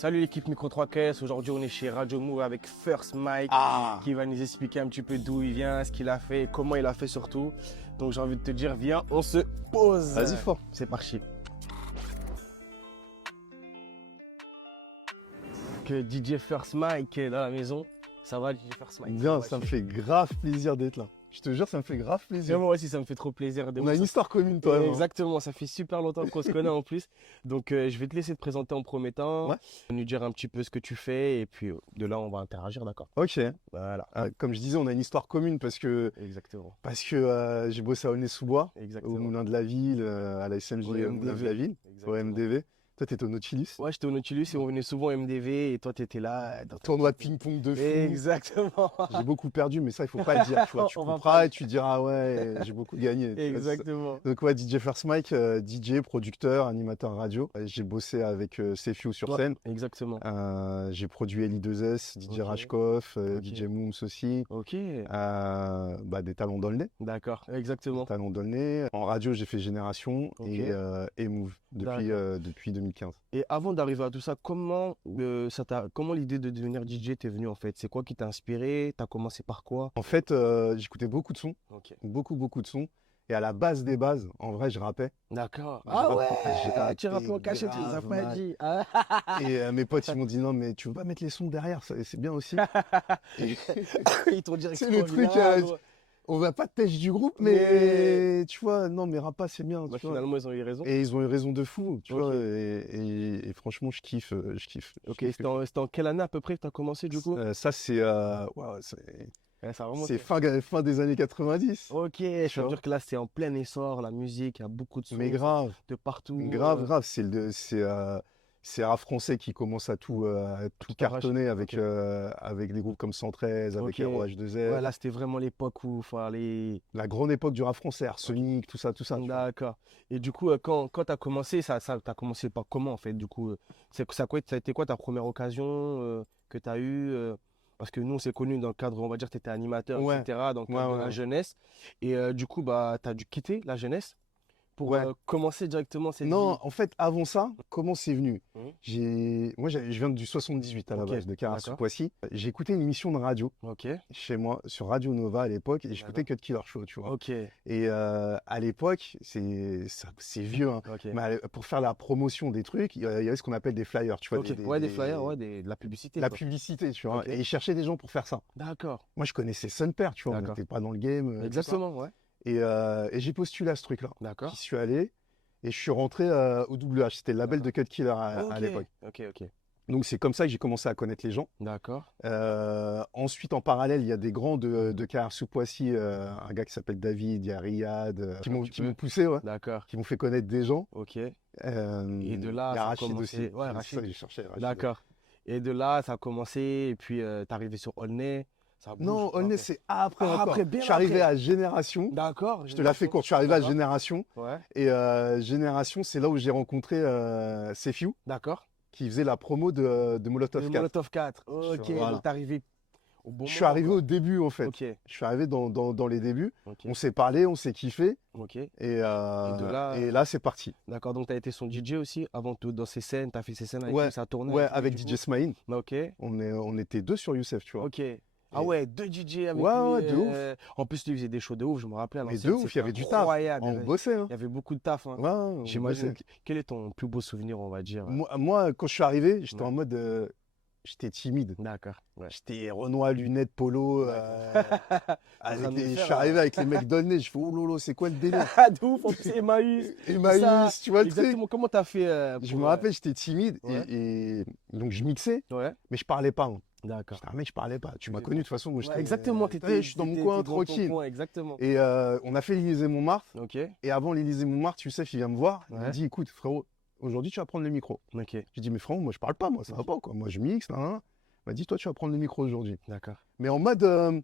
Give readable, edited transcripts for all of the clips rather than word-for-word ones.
Salut l'équipe Micro 3 Caisses, aujourd'hui on est chez Radio Move avec First Mike qui va nous expliquer un petit peu d'où il vient, ce qu'il a fait, comment il a fait surtout. Donc j'ai envie de te dire, viens, on se pose. Vas-y fort. C'est parti. Que DJ First Mike est dans la maison. Ça va DJ First Mike? Bien, ça me fait grave plaisir d'être là. Je te jure, ça me fait grave plaisir. Moi aussi, ça me fait trop plaisir. On a une histoire commune, toi. Exactement, ça fait super longtemps qu'on se connaît en plus. Donc, je vais te laisser te présenter en premier temps, Ouais. nous dire un petit peu ce que tu fais et puis de là, on va interagir, d'accord? Ok. Voilà. Comme je disais, on a une histoire commune parce que Exactement. j'ai bossé à Aulnay-sous-Bois, Exactement. au Moulin de la Ville, à la SMJ Au Moulin de la Ville, au Exactement. MDV. Toi, t'étais au Nautilus. Ouais, j'étais au Nautilus et on venait souvent au MDV et toi, tu étais là. Dans Tournoi de ping-pong de fou. Exactement. J'ai beaucoup perdu, mais ça, il faut pas le dire. Tu vois, tu On va couperas et tu diras, ouais, j'ai beaucoup gagné. Tu vois, Exactement. donc ouais, DJ First Mike, DJ, producteur, animateur radio. J'ai bossé avec Sefiu sur scène. Exactement. J'ai produit Eli2S, DJ Ok. Rajkov, Ok. DJ Mooms aussi. Ok. Des talons dans le nez. D'accord. Exactement. Talons dans le nez. En radio, j'ai fait Génération Ok. et Move depuis 2015. Et avant d'arriver à tout ça, comment l'idée de devenir DJ t'est venue en fait? C'est quoi qui t'a inspiré? T'as commencé par quoi? En fait, j'écoutais beaucoup de sons, Ok. beaucoup de sons. Et à la base des bases, en vrai, je rappais. D'accord. Je Ah rappais- ouais, j'ai rappé tu rappelles en cachette, tu nous as grave pas mal. dit. Ah. Et mes potes, ils m'ont dit non, mais tu veux pas mettre les sons derrière, c'est bien aussi. Et Ils t'ont directement c'est le truc, viré, ouais. on va pas te têche du groupe, mais tu vois, non, mais rap pas, c'est bien. Bah, Tu vois. finalement, ils ont eu raison. Et ils ont eu raison de fou, tu Ok. vois. Et franchement, je kiffe. Ok, c'était en quelle année à peu près que tu as commencé du coup? Ça, c'est Ouais, ça remonte. c'est fin des années 90. Ok, ça veut dire que là, c'est en plein essor, la musique, il y a beaucoup de sons Mais grave, de partout. grave. C'est rap français qui commence à tout cartonner avec, Ok. avec des groupes comme 113, avec Ok. ROH2Z. Ouais, là, c'était vraiment l'époque où il fallait. La grande époque du rap français, Arsenic, tout ça. Tu vois. D'accord. Et du coup, quand tu as commencé, t'as commencé par comment en fait? Du coup, ça a été quoi ta première occasion que tu as eue parce que nous, on s'est connus dans le cadre, on va dire, tu étais animateur, Ouais. etc., dans le cadre de la Ouais. jeunesse. Et du coup, bah, tu as dû quitter la jeunesse pour Ouais. commencer directement cette Non, vie. en fait, avant ça, comment c'est venu? Mhm. Je viens du 78 à la Ok, base, de d'accord. Carasse-sous-Poissy. J'ai écouté une émission de radio Ok, chez moi, sur Radio Nova à l'époque, et j'écoutais Cut Killer Show, tu vois. ok, Et à l'époque, c'est vieux, hein, ok. mais pour faire la promotion des trucs, il y avait ce qu'on appelle des flyers, tu vois. Ok. Ouais, des flyers, ouais, de la publicité. La quoi. publicité, tu vois. Ok. Et ils cherchaient des gens pour faire ça. D'accord. Moi, je connaissais Son Père, tu vois, on D'accord. n'était pas dans le game. Tout ça. Exactement, ouais. Et j'ai postulé à ce truc-là. D'accord. J'y suis allé. Et je suis rentré au WH, c'était le label de Cut Killer à Ok, l'époque. ok. Donc c'est comme ça que j'ai commencé à connaître les gens. D'accord. Ensuite, en parallèle, il y a des grands de Carasse-sous-Poissy, un gars qui s'appelle David, il y a Riyad, qui m'ont poussé, ouais, D'accord. qui m'ont fait connaître des gens. Ok. Et de là, il y ça a a Rachid commencé. aussi. Ouais, C'est Rachid. ça que j'ai cherché, Rachid. D'accord. Et de là, ça a commencé, et puis t'es arrivé sur Aulnay. Ça bouge. Non, Aulnay, c'est après Ah, encore. après, bien Je suis arrivé après. à Génération. D'accord. Je te la fais courte. Je suis arrivé à D'accord. Génération. Ouais. Et Génération, c'est là où j'ai rencontré Sefiu, D'accord. qui faisait la promo de Molotov Le 4. Molotov 4. Ok, Voilà. donc t'es arrivé au bon Je suis moment, arrivé quoi. au début, en fait. Ok, Je suis arrivé dans les débuts. ok, On s'est parlé, on s'est kiffé. ok. Et de là- et là, c'est parti. D'accord, donc tu as été son DJ aussi avant tout dans ces scènes, tu as fait ces scènes avec Ouais, lui, ça tournait Ouais, lui, avec du DJ coup. Smaïn. Ok, On était deux sur Youssef, tu vois. ok. Ah Et- ouais, deux DJ avec Ouais, lui. ouais, de ouf. En plus, lui, il faisait des shows de ouf, je me rappelais. à Mais l'ancienne, de ouf, il y c'était avait du taf. incroyable. On bossait, hein. Il y avait beaucoup de taf. Hein. Ouais, on J'imagine. bossait. Quel est ton plus beau souvenir, on va dire? Moi, quand je suis arrivé, j'étais Ouais. en mode. J'étais timide. D'accord. Ouais. J'étais Renoir, lunettes, polo. train de me Je faire, suis arrivé avec les mecs d'Aulnay. Je fais, oh lolo, c'est quoi le délire? Ah, de ouf, en plus, Emmaüs. Emmaüs, tu vois le truc? Exactement, comment t'as fait Je pour, me rappelle, j'étais timide. Ouais. Et donc, je mixais, Ouais, mais je parlais pas, hein. d'accord. J'étais un mec, je parlais pas. Tu m'as Ok. connu de toute façon. Moi, Ouais, j'étais, exactement, je suis dans mon coin, tranquille. Exactement. Et on a fait l'Élysée-Montmartre. Ok, Et avant l'Élysée-Montmartre, Youssef, il vient me voir. Il me Ouais. dit, écoute, frérot, aujourd'hui, tu vas prendre le micro. ok, J'ai dit, mais frérot, moi, je parle pas, moi, ça va Ok. pas, quoi. Moi, je mixe, nan. Il m'a dit, toi, tu vas prendre le micro aujourd'hui. d'accord. Mais en mode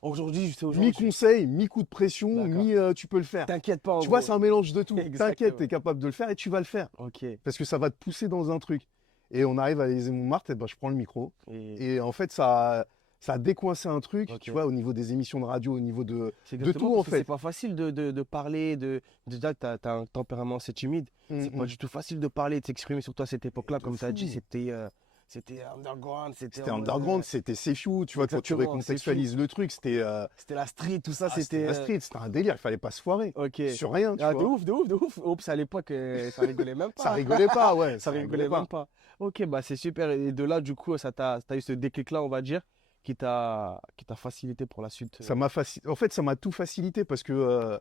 Aujourd'hui, c'est aujourd'hui. mi-conseil, mi-coup de pression, D'accord. tu peux le faire. T'inquiète pas, en Tu vois, gros. c'est un mélange de tout. Exactement. T'inquiète, t'es capable de le faire et tu vas le faire. Ok. Parce que ça va te pousser dans un truc. Et on arrive à l'Élysée-Montmartre, et ben, je prends le micro. Et Et en fait, ça a décoincé un truc, Ok. tu vois, au niveau des émissions de radio, au niveau c'est de exactement tout, en parce que fait. c'est pas facile de parler, déjà tu as un tempérament assez timide. C'est pas du tout facile de parler, de s'exprimer, surtout à cette époque-là, De comme tu as dit, fou. c'était C'était underground, c'était C'était en mode, underground, c'était Sefiu, tu vois, quand tu exactement, recontextualises le truc, c'était c'était la street, tout ça, c'était la street, c'était un délire, il fallait pas se foirer. Ok. Sur rien, tu Ah, de vois. ouf, de ouf, de ouf. Oups, à l'époque, ça rigolait même Ça pas. rigolait pas, ouais, Ça ça rigolait rigolait pas. même pas. Ok, bah c'est super. Et de là, du coup, t'as eu ce déclic-là, on va dire, qui t'a facilité pour la suite. En fait, ça m'a tout facilité parce que,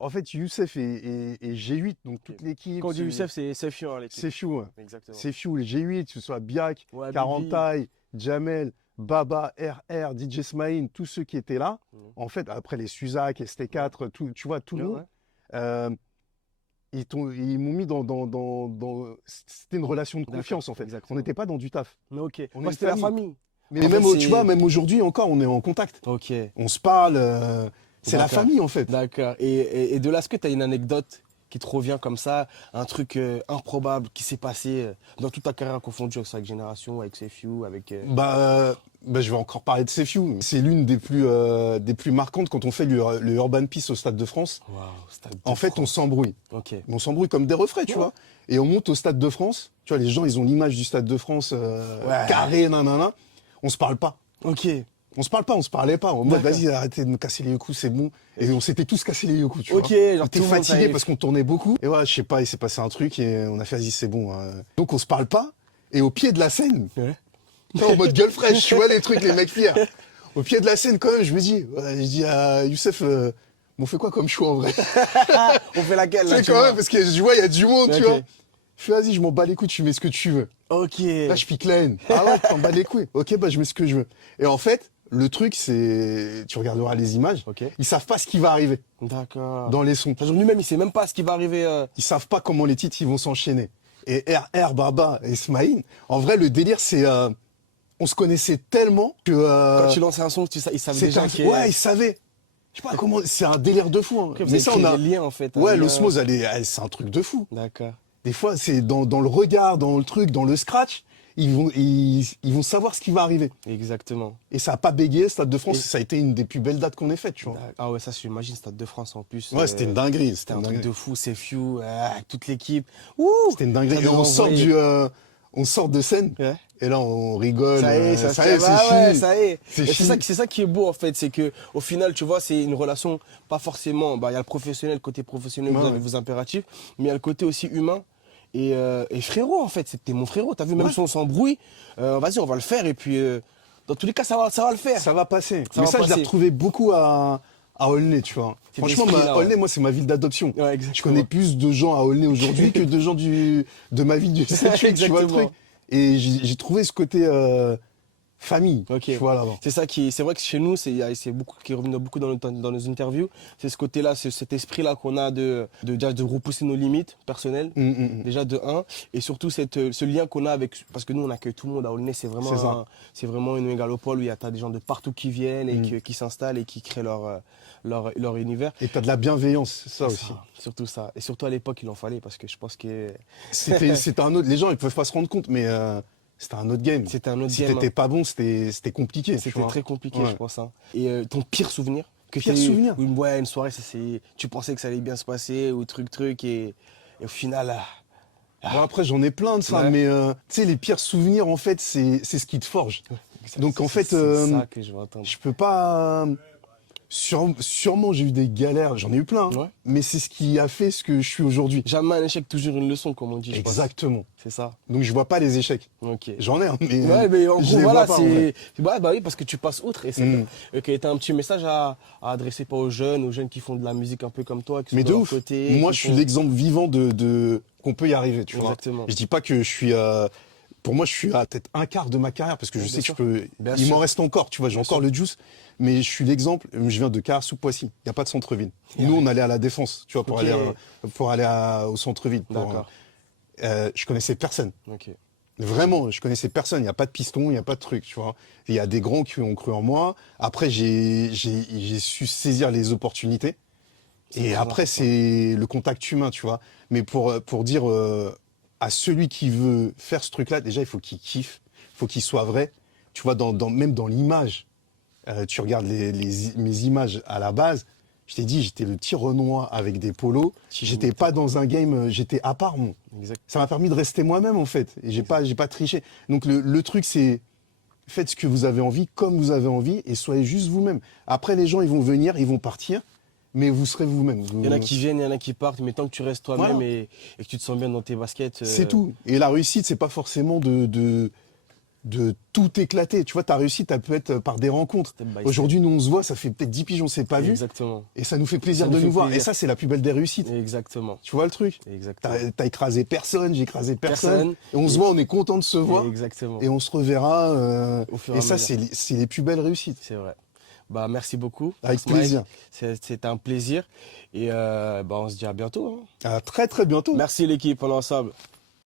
en fait, Youssef et G8, donc Ok. toute l'équipe, Quand on dit Youssef, c'est Fion, l'équipe. c'est Fiu, ouais. Exactement. C'est Fiu, les G8, que ce soit Biak, Ouais, Bibi. Karantai, Jamel, Baba, RR, DJ Smaïn, tous ceux qui étaient là, Mhm. en fait, après les Suzak, ST4, tout, tu vois, tout le Ouais, monde, ouais. euh, ils m'ont mis C'était une relation de D'accord, confiance, en fait. On exactement. n'était pas dans du taf. Mais ok. On est Moi, une c'était la famille. famille. Mais En même, fait, tu vois, même aujourd'hui encore, on est en contact. Ok. On se parle. C'est la D'accord. famille, en fait. D'accord. Et de là, est-ce que tu as une anecdote qui te revient comme ça, un truc improbable qui s'est passé dans toute ta carrière confondue avec cette génération, avec CFU, avec. Je vais encore parler de Sefiu. C'est l'une des plus marquantes quand on fait le Urban Peace au Stade de France. Waouh, Stade de En fait, on France. s'embrouille. Ok. On s'embrouille comme des refrains, tu Ouais. vois. Et on monte au Stade de France. Tu vois, les gens, ils ont l'image du Stade de France Ouais. carré, nanana. On se parle pas. Ok. On se parle pas, on se parlait pas. En mode, D'accord. vas-y, arrêtez de me casser les coups, c'est bon. Et on s'était tous cassés les coups, tu vois. Ok, genre On était tout le monde, ça y fatigués est. parce qu'on tournait beaucoup. Et ouais, je sais pas, il s'est passé un truc et on a fait, vas-y, c'est bon. Donc on se parle pas. Et au pied de la scène, Ouais. en mode gueule fraîche, tu vois les trucs, les mecs fiers. Au pied de la scène, quand même, je me dis, ouais, je dis à Youssef, on fait quoi comme choix en vrai? On fait laquelle là, C'est tu quand vois. même, parce que je vois, il y a du monde, tu Ok. vois. Je fais, vas-y, je m'en bats les couilles, tu mets ce que tu veux. Ok. Là, je pique la haine. Ah ouais, tu t'en bats les couilles. Ok, bah, je mets ce que je veux. Et en fait, le truc, c'est, tu regarderas les images, Ok. ils savent pas ce qui va arriver D'accord. dans les sons. C'est-à-dire lui-même, il sait même pas ce qui va arriver. Ils savent pas comment les titres, ils vont s'enchaîner. Et RR, Baba et Smaïn, en vrai, le délire, c'est, on se connaissait tellement que, Quand tu lançais un son, ils savent c'est déjà ouais, ils savaient. Je sais pas comment, c'est un délire de fou, hein. Ok, vous Mais avez ça, créé on a, des liens en fait. Un ouais, lien. l'osmose, c'est un truc de fou. D'accord. Des fois, c'est dans le regard, dans le truc, dans le scratch, ils vont savoir ce qui va arriver. Exactement. Et ça a pas bégayé, Stade de France, Et- ça a été une des plus belles dates qu'on ait faites, tu vois. Ah ouais, ça, j'imagine, Stade de France en plus. Ouais, c'était une dinguerie, C'était c'était un une truc dinguerie. de fou, c'est Few, toute l'équipe. Ouh! C'était une dinguerie. Ça Et devait envoyer. on sort de scène, Ouais. et là, on rigole. Ça y est, ça se y est, calme. c'est Ah ouais, fini. ça y est. C'est Et fini. c'est ça qui est beau en fait, c'est que au final, tu vois, c'est une relation pas forcément. Bah, il y a le professionnel, le côté professionnel, vous Ouais, avez ouais. vos impératifs, mais il y a le côté aussi humain. Et frérot, en fait, c'était mon frérot. T'as vu, même Ouais. si on s'embrouille, vas-y, on va le faire. Et puis, dans tous les cas, ça va le faire. Ça va passer. Ça Mais va ça, je l'ai passer. retrouvé beaucoup à Aulnay, tu vois. C'est Franchement, l'esprit, là, ouais. Aulnay, moi, c'est ma ville d'adoption. Ouais, Je exactement. connais plus de gens à Aulnay aujourd'hui que de gens de ma ville du 7-8, tu vois le Exactement. truc. Et j'ai trouvé ce côté famille, Ok. tu vois, là-bas. C'est vrai que chez nous, c'est beaucoup qui revient beaucoup dans nos interviews. C'est ce côté-là, c'est cet esprit-là qu'on a de repousser nos limites personnelles. Déjà de un, et surtout ce lien qu'on a avec, parce que nous on accueille tout le monde à Aulnay, C'est ça. c'est vraiment une mégalopole où t'as des gens de partout qui viennent et Mm. qui s'installent et qui créent leur univers. Et t'as de la bienveillance, c'est ça C'est aussi. surtout ça. Et surtout à l'époque il en fallait parce que je pense que C'était un autre. Les gens, ils peuvent pas se rendre compte, mais c'était un autre game. c'était un autre Si game. t'étais pas bon, c'était compliqué. tu C'était vois. très compliqué, Ouais. je pense. Hein. Et ton pire souvenir que Pire t'aies eu, souvenir ouais, une soirée, tu pensais que ça allait bien se passer ou truc, et au final, Bon, après, j'en ai plein de ça, Ouais. mais tu sais, les pires souvenirs, en fait, c'est ce qui te forge. Donc, en fait, c'est ça que je veux entendre. je peux pas. Sûrement, j'ai eu des galères, j'en ai eu plein, hein, Ouais. mais c'est ce qui a fait ce que je suis aujourd'hui. Jamais un échec, toujours une leçon, comme on dit. je pense. Exactement. C'est ça. Donc, je vois pas les échecs. Ok. J'en ai, hein, mais, Ouais, mais en je gros, les voilà, vois pas, en vrai. bah oui, parce que tu passes outre. Et c'est Mm. t'as un petit message à adresser pas aux jeunes qui font de la musique un peu comme toi, qui sont Mais de de leur ouf. côté. Moi, qui je suis font- l'exemple vivant de qu'on peut y arriver, tu vois. Exactement. Je dis pas que je suis. Pour moi, je suis à peut-être un quart de ma carrière parce que je Oui, sais bien que je sûr. peux. Bien Il m'en sûr. reste encore, tu vois. J'ai Bien encore sûr. le juice, mais je suis l'exemple. Je viens de Cahors-sous-Poissy. Il n'y a pas de centre-ville. Yeah. Nous, on allait à la Défense, tu vois, pour Ok. aller au centre-ville. D'accord. Je connaissais personne. Ok. Vraiment, je connaissais personne. Il n'y a pas de piston, il n'y a pas de truc, tu vois. Il y a des grands qui ont cru en moi. Après, j'ai su saisir les opportunités. C'est Et très après, important. c'est le contact humain, tu vois. Mais pour dire à celui qui veut faire ce truc-là, déjà, il faut qu'il kiffe, il faut qu'il soit vrai. Tu vois, même dans l'image, tu regardes mes images à la base, Je t'ai dit, j'étais le petit Renoir avec des polos. J'étais pas dans un game, j'étais à part, moi. Exact. Ça m'a permis de rester moi-même, en fait. Et j'ai pas triché. Donc, le truc, c'est faites ce que vous avez envie, comme vous avez envie, et soyez juste vous-même. Après, les gens, ils vont venir, ils vont partir, mais vous serez vous-même. Il y en a qui viennent, il y en a qui partent, mais tant que tu restes toi-même Voilà. et que tu te sens bien dans tes baskets. C'est tout. Et la réussite, c'est pas forcément de tout éclater. Tu vois, ta réussite, elle peut être par des rencontres. Step by step. Aujourd'hui, nous, on se voit, ça fait peut-être 10 piges, on s'est pas vu. Exactement. Et ça nous fait plaisir Ça de nous fait nous voir. plaisir. Et ça, c'est la plus belle des réussites. Exactement. Tu vois le truc? Exactement. T'as écrasé personne, j'ai écrasé personne. Personne. Et on se voit, on est content de se voir. Exactement. Et on se reverra. Au fur et Et à ça, mesure. c'est les plus belles réussites. C'est vrai. Bah, merci beaucoup. Avec Smile. plaisir. C'était un plaisir. Et bah, on se dit à bientôt. Hein. À très, très bientôt. Merci l'équipe, on est ensemble.